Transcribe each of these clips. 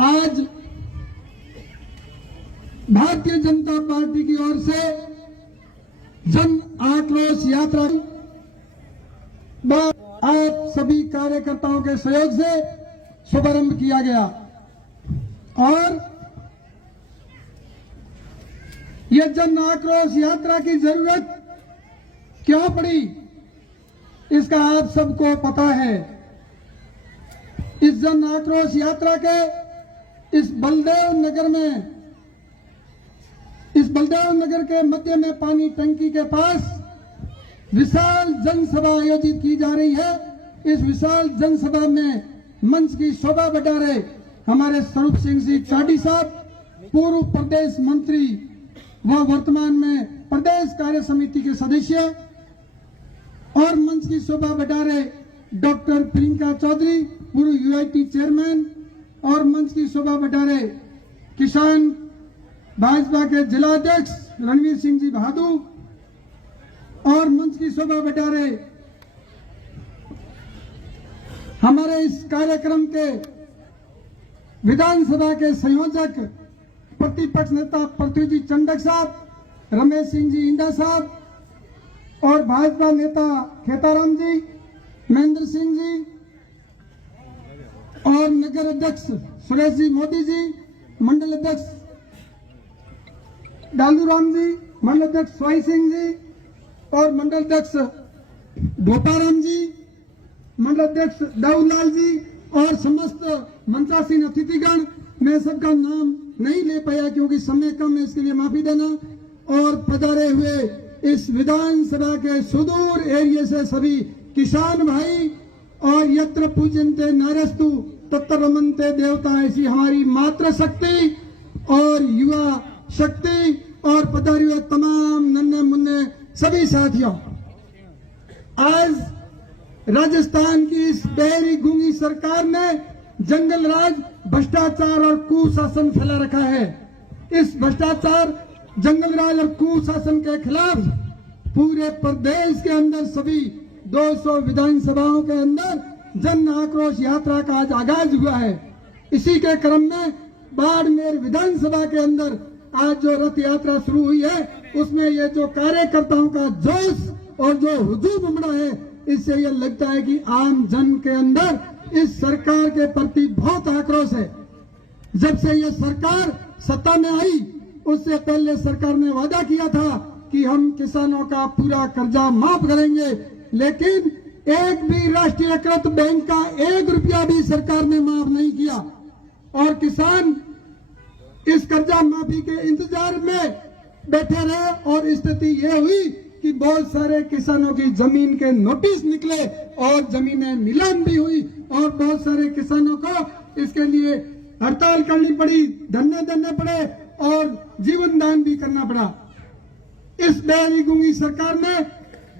आज भारतीय जनता पार्टी की ओर से जन आक्रोश यात्रा आप सभी कार्यकर्ताओं के सहयोग से शुभारंभ किया गया और यह जन आक्रोश यात्रा की जरूरत क्यों पड़ी इसका आप सबको पता है। इस जन आक्रोश यात्रा के इस बलदेव नगर के मध्य में पानी टंकी के पास विशाल जनसभा आयोजित की जा रही है। इस विशाल जनसभा में मंच की शोभा बढ़ा रहे हमारे स्वरूप सिंह जी चाडी साहब, पूर्व प्रदेश मंत्री व वर्तमान में प्रदेश कार्य समिति के सदस्य, और मंच की शोभा बढ़ा रहे डॉक्टर प्रियंका चौधरी, पूर्व यूआईटी चेयरमैन, और मंच की शोभा बढ़ा रहे किसान भाजपा के जिला अध्यक्ष रणवीर सिंह जी भादू, और मंच की शोभा बढ़ा रहे हमारे इस कार्यक्रम के विधानसभा के संयोजक प्रतिपक्ष नेता पृथ्वी चंडक साहब, रमेश सिंह जी इंदा साहब, और भाजपा नेता खेताराम जी, महेंद्र सिंह जी, और नगर अध्यक्ष सुरेश जी मोदी जी, मंडल अध्यक्ष डालूराम जी, मंडल अध्यक्ष स्वाई सिंह जी, और मंडल अध्यक्ष भोपाराम जी, मंडल अध्यक्ष दाऊदलाल जी, और समस्त मंचासीन अतिथिगण। मैं सबका नाम नहीं ले पाया क्योंकि समय कम है, इसके लिए माफी देना। और पधारे हुए इस विधानसभा के सुदूर एरिया से सभी किसान भाई, और यत्र पूजन्ते नारस्तु तत्र रमन्ते देवता, ऐसी हमारी मातृ शक्ति और युवा शक्ति, और पधारे हुए तमाम नन्हे मुन्ने सभी साथियों, आज राजस्थान की इस बहरी गूंगी सरकार ने जंगल राज, भ्रष्टाचार और कुशासन फैला रखा है। इस भ्रष्टाचार, जंगल राज और कुशासन के खिलाफ पूरे प्रदेश के अंदर सभी 200 विधानसभाओं के अंदर जन आक्रोश यात्रा का आज आगाज हुआ है। इसी के क्रम में बाड़मेर विधानसभा के अंदर आज जो रथ यात्रा शुरू हुई है, उसमें ये जो कार्यकर्ताओं का जोश और जो हुजूम उमड़ा है, इससे यह लगता है कि आम जन के अंदर इस सरकार के प्रति बहुत आक्रोश है। जब से ये सरकार सत्ता में आई, उससे पहले सरकार ने वादा किया था कि हम किसानों का पूरा कर्जा माफ करेंगे, लेकिन एक भी राष्ट्रीयकृत बैंक का 1 रुपया भी सरकार ने माफ नहीं किया, और किसान इस कर्जा माफी के इंतजार में बैठे रहे। और स्थिति ये हुई कि बहुत सारे किसानों की जमीन के नोटिस निकले और जमीनें नीलाम भी हुई, और बहुत सारे किसानों को इसके लिए हड़ताल करनी पड़ी, धरने देने पड़े, और जीवन दान भी करना पड़ा। इस बहरी गूंगी सरकार ने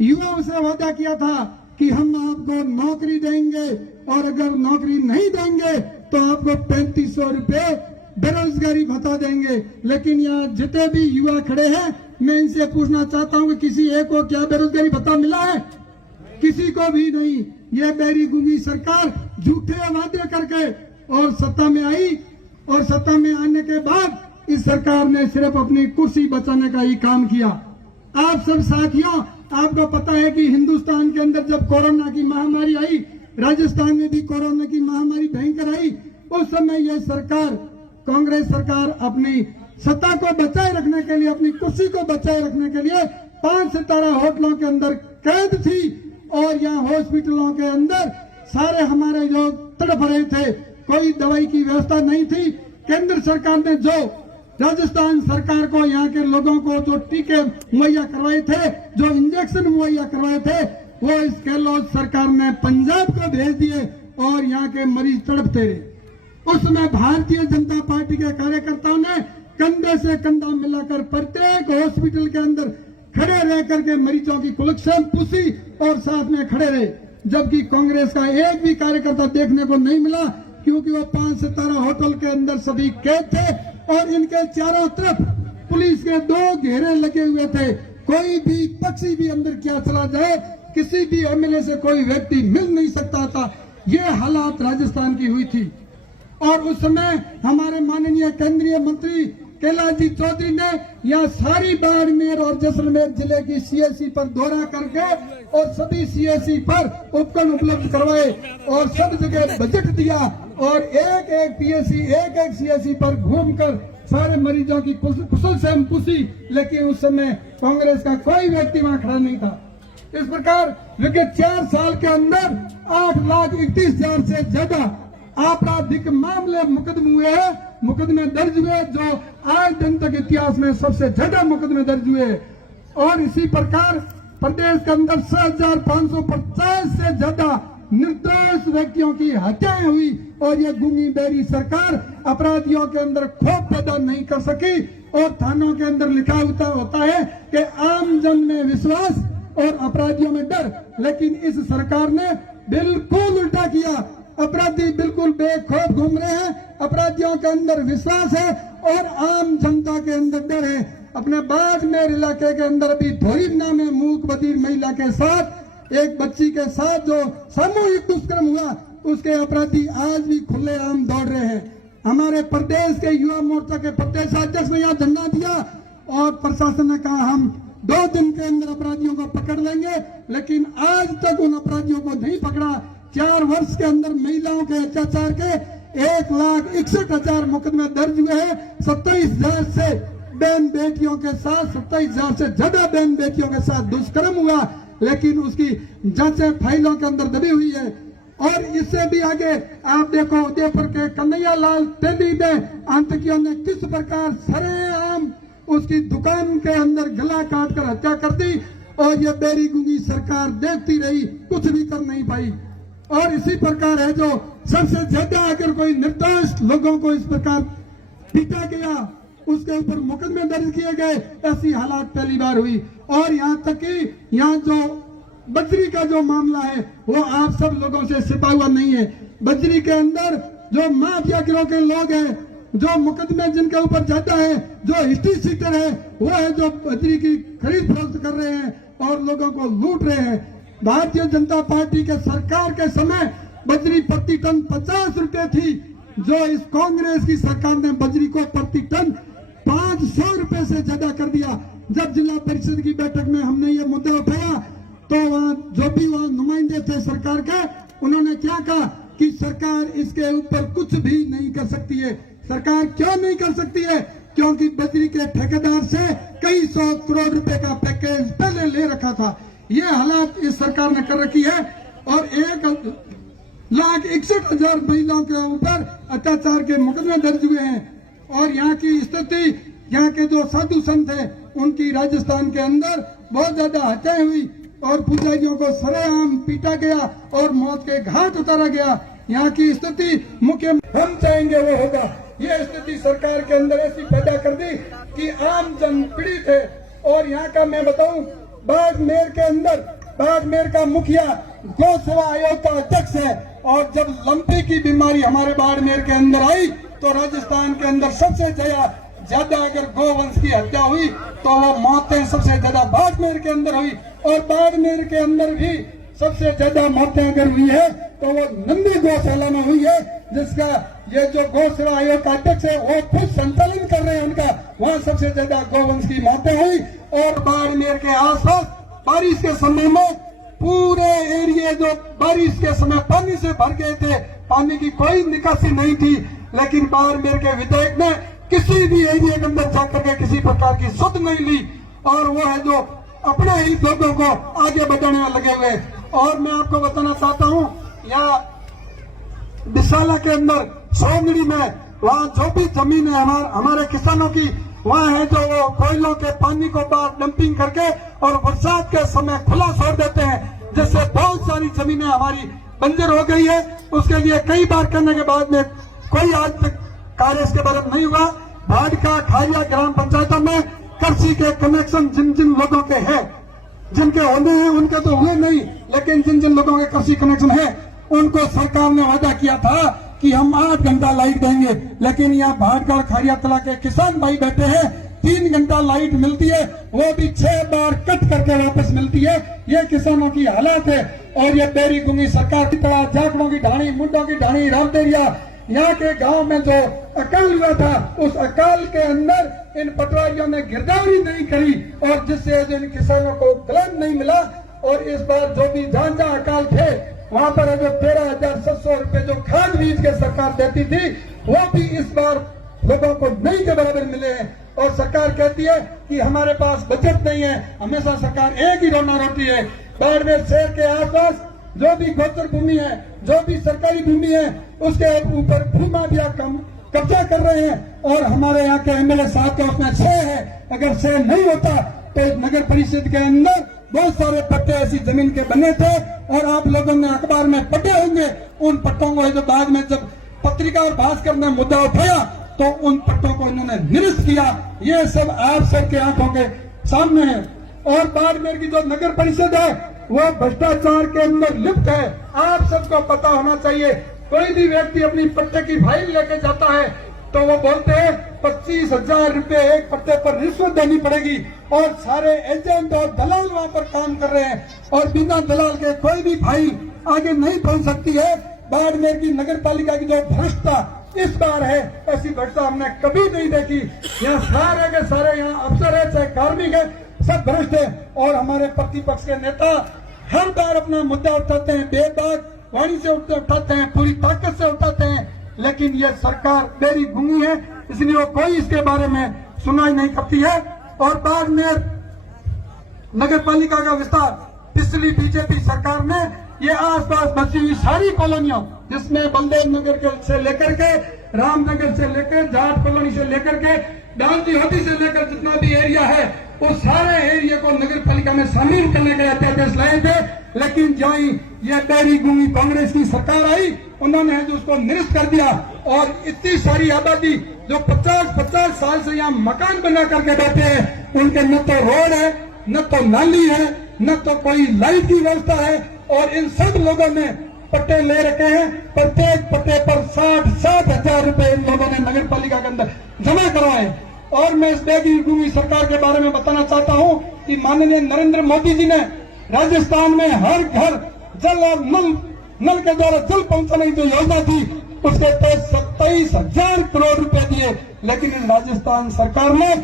युवाओं से वादा किया था कि हम आपको नौकरी देंगे, और अगर नौकरी नहीं देंगे तो आपको 3500 रुपए बेरोजगारी भत्ता देंगे। लेकिन यहाँ जितने भी युवा खड़े हैं, मैं इनसे पूछना चाहता हूँ कि किसी एक को क्या बेरोजगारी भत्ता मिला है? किसी को भी नहीं। ये बहरी गूंगी सरकार झूठे वादे करके और सत्ता में आई, और सत्ता में आने के बाद इस सरकार ने सिर्फ अपनी कुर्सी बचाने का ही काम किया। आप सब साथियों, आपको पता है कि हिंदुस्तान के अंदर जब कोरोना की महामारी आई, राजस्थान में भी कोरोना की महामारी भयंकर आई, उस समय यह सरकार, कांग्रेस सरकार, अपनी सत्ता को बचाए रखने के लिए, अपनी कुर्सी को बचाए रखने के लिए 5 सितारा होटलों के अंदर कैद थी, और यहाँ हॉस्पिटलों के अंदर सारे हमारे लोग तड़प रहे थे। कोई दवाई की व्यवस्था नहीं थी। केंद्र सरकार ने जो राजस्थान सरकार को, यहाँ के लोगों को जो टीके मुहैया करवाए थे, जो इंजेक्शन मुहैया करवाए थे, वो इस गहलोत सरकार ने पंजाब को भेज दिए, और यहाँ के मरीज तड़पते रहे। उसमें भारतीय जनता पार्टी के कार्यकर्ताओं ने कंधे से कंधा मिलाकर प्रत्येक हॉस्पिटल के अंदर खड़े रह करके मरीजों की कुलक्षण पूछी और साथ में खड़े रहे। जबकि कांग्रेस का एक भी कार्यकर्ता देखने को नहीं मिला, क्योंकि वो 5 सितारा होटल के अंदर सभी कैद थे, और इनके चारों तरफ पुलिस के 2 घेरे लगे हुए थे। कोई भी पक्षी भी अंदर क्या चला जाए, किसी भी एमएलए से कोई व्यक्ति मिल नहीं सकता था। ये हालात राजस्थान की हुई थी। और उस समय हमारे माननीय केंद्रीय मंत्री कैलाश जी चौधरी ने यहाँ सारी बाड़मेर और जैसलमेर जिले की सीएससी पर दौरा करके और सभी सीएससी पर उपकरण उपलब्ध करवाए और सब जगह बजट दिया और एक एक पीएससी एक एक सीएससी पर घूमकर सारे मरीजों की कुशल से हम पूछी, लेकिन उस समय कांग्रेस का कोई व्यक्ति वहां खड़ा नहीं था। इस प्रकार विगत 4 साल के अंदर 8,31,000 से ज्यादा आपराधिक मामले मुकदमे दर्ज हुए, जो आज दिन तक इतिहास में सबसे ज्यादा मुकदमे दर्ज हुए। और इसी प्रकार प्रदेश के अंदर 6,550 से ज्यादा निर्दोष व्यक्तियों की हत्याएं हुई और ये गूंगी बेरी सरकार अपराधियों के अंदर खौफ पैदा नहीं कर सकी और थानों के अंदर लिखा होता है कि आम जन में विश्वास और अपराधियों में डर, लेकिन इस सरकार ने बिल्कुल उल्टा किया। अपराधी बिल्कुल बेखौफ घूम रहे हैं, अपराधियों के अंदर विश्वास है और आम जनता के अंदर डर है। अपने बाड़मेर इलाके के अंदर अभी धोरीना में मूक बधिर महिला के साथ एक बच्ची के साथ जो सामूहिक दुष्कर्म हुआ, उसके अपराधी आज भी खुलेआम दौड़ रहे हैं। हमारे प्रदेश के युवा मोर्चा के प्रदेश अध्यक्ष ने यहाँ झंडा दिया और प्रशासन ने कहा हम 2 दिन के अंदर अपराधियों को पकड़ लेंगे, लेकिन आज तक उन अपराधियों को नहीं पकड़ा। 4 वर्ष के अंदर महिलाओं के अत्याचार के 1,61,000 मुकदमे दर्ज हुए हैं। 27,000 से बहन बेटियों के साथ 27,000 से ज्यादा बहन बेटियों के साथ दुष्कर्म हुआ, लेकिन उसकी जांचें फाइलों के अंदर दबी हुई है। और इससे भी आगे आप देखो उदयपुर के कन्हैया लाल तेली में आतंकियों ने किस प्रकार सरेआम उसकी दुकान के अंदर गला काट कर हत्या कर दी और ये बेरी गूंगी सरकार देखती रही, कुछ भी कर नहीं पाई। और इसी प्रकार है जो सबसे ज्यादा अगर कोई निर्दोष लोगों को इस प्रकार पीटा गया, उसके ऊपर मुकदमे दर्ज किए गए, ऐसी हालात पहली बार हुई। और यहाँ तक कि यहाँ जो बजरी का जो मामला है वो आप सब लोगों से छिपा हुआ नहीं है। बजरी के अंदर जो माफिया गिरोह के लोग हैं, जो मुकदमे जिनके ऊपर जाता है, जो हिस्ट्री सीटर है, वो है जो बजरी की खरीद फरोख्त कर रहे हैं और लोगों को लूट रहे हैं। भारतीय जनता पार्टी के सरकार के समय बजरी प्रति टन 50 रुपए थी, जो इस कांग्रेस की सरकार ने बजरी को प्रति टन 500 रुपए से ज्यादा कर दिया। जब जिला परिषद की बैठक में हमने ये मुद्दा उठाया तो वहाँ जो भी वहाँ नुमाइंदे थे सरकार के, उन्होंने क्या कहा कि सरकार इसके ऊपर कुछ भी नहीं कर सकती है। सरकार क्यों नहीं कर सकती है? क्योंकि बजरी के ठेकेदार से कई 100 करोड़ रुपए का पैकेज पहले ले रखा था। ये हालात इस सरकार ने कर रखी है और 1,61,000 महिलाओं के ऊपर अत्याचार के मुकदमे दर्ज हुए हैं। और यहाँ की स्थिति, यहाँ के जो साधु संत है उनकी राजस्थान के अंदर बहुत ज्यादा हत्याएं हुई और पुजारियों को सरेआम पीटा गया और मौत के घाट उतारा गया। यहाँ की स्थिति मुख्य हम चाहेंगे वो होगा। ये स्थिति सरकार के अंदर ऐसी पैदा कर दी कि आम जन पीड़ित है। और यहाँ का मैं बताऊं, बाड़मेर के अंदर बाड़मेर का मुखिया गौ सेवा आयोग का अध्यक्ष है और जब लंपी की बीमारी हमारे बाड़मेर के अंदर आई तो राजस्थान के अंदर सबसे ज्यादा अगर गौवंश की हत्या हुई तो वो मौतें सबसे ज्यादा बाड़मेर के अंदर हुई। और बाड़मेर के अंदर भी सबसे ज्यादा मौतें अगर हुई है तो वो नंदी गौशाला में हुई है, जिसका ये जो गौ सेवा आयोग का अध्यक्ष है वो खुद संचालन कर रहे हैं उनका, वहाँ सबसे ज्यादा गौवंश की मौतें हुई। और बाड़मेर के आसपास बारिश के समय में पूरे एरिया जो बारिश के समय पानी से भर गए थे, पानी की कोई निकासी नहीं थी, लेकिन बाड़मेर के विधायक ने किसी भी एरिया के अंदर जाकर के किसी प्रकार की सुध नहीं ली और वो है जो अपने ही लोगों को आगे बढ़ाने में लगे हुए। और मैं आपको बताना चाहता हूँ, यहाँ विशाला के अंदर सोनगढ़ी में वहाँ जो भी जमीन है हमारे किसानों की, वहाँ है जो वो कोयलों के पानी को बाहर डंपिंग करके और बरसात के समय खुला छोड़ देते हैं, जिससे बहुत सारी जमीनें हमारी बंजर हो गई है। उसके लिए कई बार करने के बाद में कोई आज तक कार्य इसके बारे में नहीं हुआ। भाटका खारिया ग्राम पंचायतों में कृषि के कनेक्शन जिन जिन लोगों के हैं, जिनके होने हैं उनके तो हुए नहीं, लेकिन जिन जिन लोगों के कृषि कनेक्शन है उनको सरकार ने वादा किया था कि हम 8 घंटा लाइट देंगे, लेकिन यहाँ भाटगढ़ खारिया तला के किसान भाई बैठे हैं, 3 घंटा लाइट मिलती है, वो भी 6 बार कट करके वापस मिलती है। ये किसानों की हालत है। और ये बेरी गुंगी सरकार की तरह जाखड़ों की ढाणी, मुंडों की ढाणी, रामदेरिया, यहाँ के गांव में जो अकाल हुआ था उस अकाल के अंदर इन पटवारियों ने गिरदावरी नहीं करी और जिससे इन किसानों को क्लेम नहीं मिला। और इस बार जो भी जहां जहां अकाल थे वहां पर जो 13,700 रुपए जो खाद बीज के सरकार देती थी वो भी इस बार लोगों को नहीं के बराबर मिले हैं। और सरकार कहती है कि हमारे पास बजट नहीं है, हमेशा सरकार एक ही रोना रोटी है। बाड़मेर शहर के आसपास जो भी गोचर भूमि है, जो भी सरकारी भूमि है, उसके ऊपर भूमाफिया कब्जा कर रहे हैं। और हमारे यहाँ के एमएलए साहब के उसमें 6 है, अगर 6 नहीं होता तो नगर परिषद के अंदर बहुत सारे पट्टे ऐसी जमीन के बने थे और आप लोगों ने अखबार में पढ़े होंगे। उन पट्टों को जो बाद में जब पत्रिका और भास्कर ने मुद्दा उठाया तो उन पट्टों को इन्होंने निरस्त किया। ये सब आप सबके आंखों के सामने है। और बाड़मेर की जो नगर परिषद है वो भ्रष्टाचार के अंदर लिप्त है। आप सबको पता होना चाहिए। कोई भी व्यक्ति अपनी पट्टे की फाइल लेके जाता है तो वो बोलते हैं 25,000 रुपए एक पट्टे पर रिश्वत देनी पड़ेगी और सारे एजेंट और दलाल वहां पर काम कर रहे हैं और बिना दलाल के कोई भी फाइल आगे नहीं पहुंच सकती है। बाड़मेर की नगर पालिका की जो भ्रष्टता इस बार है, ऐसी भ्रष्टता हमने कभी नहीं देखी। यहाँ सारे के सारे यहाँ अफसर है, चाहे कार्मिक है, सब भ्रष्ट है। और हमारे प्रतिपक्ष के नेता हर बार अपना मुद्दा उठाते हैं, बेबाक वाणी से उठाते हैं, पूरी ताकत से उठाते हैं, लेकिन ये सरकार बेरी गूंगी है, इसलिए वो कोई इसके बारे में सुनाई नहीं करती है। और बाड़मेर नगर पालिका का विस्तार पिछली बीजेपी सरकार ने ये आसपास बची हुई सारी कॉलोनियों, जिसमें बलदेव नगर से लेकर के रामनगर से लेकर जाट कॉलोनी से लेकर के डांडी होती से लेकर जितना भी एरिया है वो सारे एरिया को नगर पालिका में शामिल करने के अध्यादेश लाए थे। लेकिन जहाँ ये बेरी गूंगी कांग्रेस की सरकार आई उन्होंने जो उसको निरस्त कर दिया। और इतनी सारी आबादी जो 50-50 साल से यहाँ मकान बना करके बैठे हैं, उनके न तो रोड है, न तो नाली है, न तो कोई लाइट की व्यवस्था है। और इन सब लोगों ने पट्टे ले रखे हैं, प्रत्येक पट्टे पर 60,000 रुपए इन लोगों ने नगर पालिका के अंदर जमा करवाए। और मैं इस बेरी गूंगी सरकार के बारे में बताना चाहता हूं कि माननीय नरेंद्र मोदी जी ने राजस्थान में हर घर जल और नल के द्वारा जल पहुंचाने की जो योजना थी उसके तहत 27,000 करोड़ रुपए दिए, लेकिन इस राजस्थान सरकार ने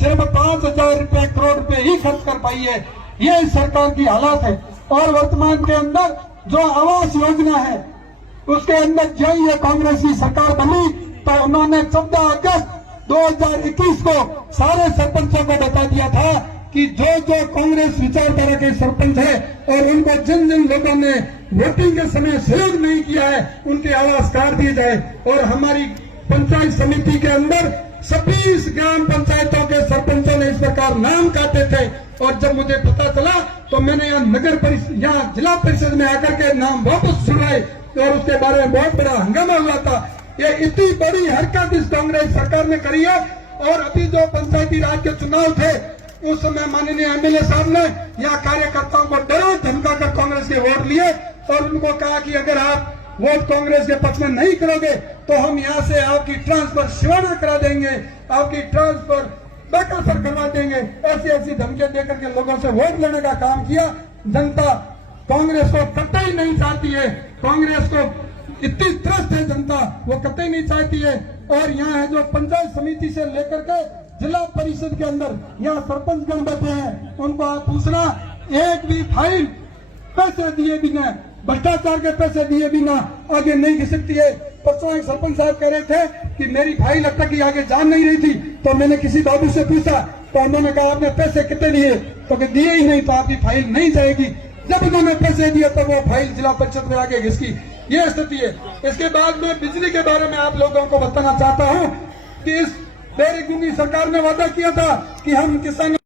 सिर्फ 5,000 करोड़ रुपए ही खर्च कर पाई है। ये इस सरकार की हालत है। और वर्तमान के अंदर जो आवास योजना है उसके अंदर जब ये कांग्रेस की सरकार बनी तो उन्होंने 14 अगस्त 2021 को सारे सरपंचों को बता दिया था कि जो जो कांग्रेस विचारधारा के सरपंच है और उनको जिन जिन लोगों ने वोटिंग के समय सहयोग नहीं किया है उनके आवास काट दिए जाए। और हमारी पंचायत समिति के अंदर 26 ग्राम पंचायतों के सरपंचों ने इस प्रकार नाम काटे थे। और जब मुझे पता चला तो मैंने यहाँ जिला परिषद में आकर के नाम वापस छुड़ाए और उसके बारे में बहुत बड़ा हंगामा हुआ था। ये इतनी बड़ी हरकत इस कांग्रेस सरकार ने करी है। और अभी जो पंचायती राज के चुनाव थे उस समय माननीय एमएलए साहब ने यहाँ कार्यकर्ताओं को डरा धमका कर कांग्रेस के वोट लिए और उनको कहा कि अगर आप वोट कांग्रेस के पक्ष में नहीं करोगे तो हम यहाँ से आपकी ट्रांसफर शिवाना करा देंगे, आपकी ट्रांसफर बेकसर करवा देंगे। ऐसी ऐसी धमकियां देकर के लोगों से वोट लेने का काम किया। जनता कांग्रेस को कतई नहीं चाहती है, कांग्रेस को इतनी त्रस्त है जनता, वो कतई नहीं चाहती है। और यहाँ है जो पंचायत समिति से लेकर के जिला परिषद के अंदर यहाँ सरपंच गण बैठे हैं, उनको आप पूछना एक भी फाइल पैसे दिए बिना, भ्रष्टाचार के पैसे दिए बिना आगे नहीं घिस सकती है। परसों एक सरपंच साहब कह रहे थे कि मेरी फाइल अब तक ही आगे जान नहीं रही थी, तो मैंने किसी बाबू से पूछा तो उन्होंने कहा आपने पैसे कितने दिए, तो दिए ही नहीं तो आपकी फाइल नहीं जाएगी। जब उन्होंने पैसे दिए तो वो फाइल जिला परिषद में आगे घिसकी, ये स्थिति है। इसके बाद में बिजली के बारे में आप लोगों को बताना चाहता हूँ कि इस बेरी गूंगी सरकार ने वादा किया था कि हम किसान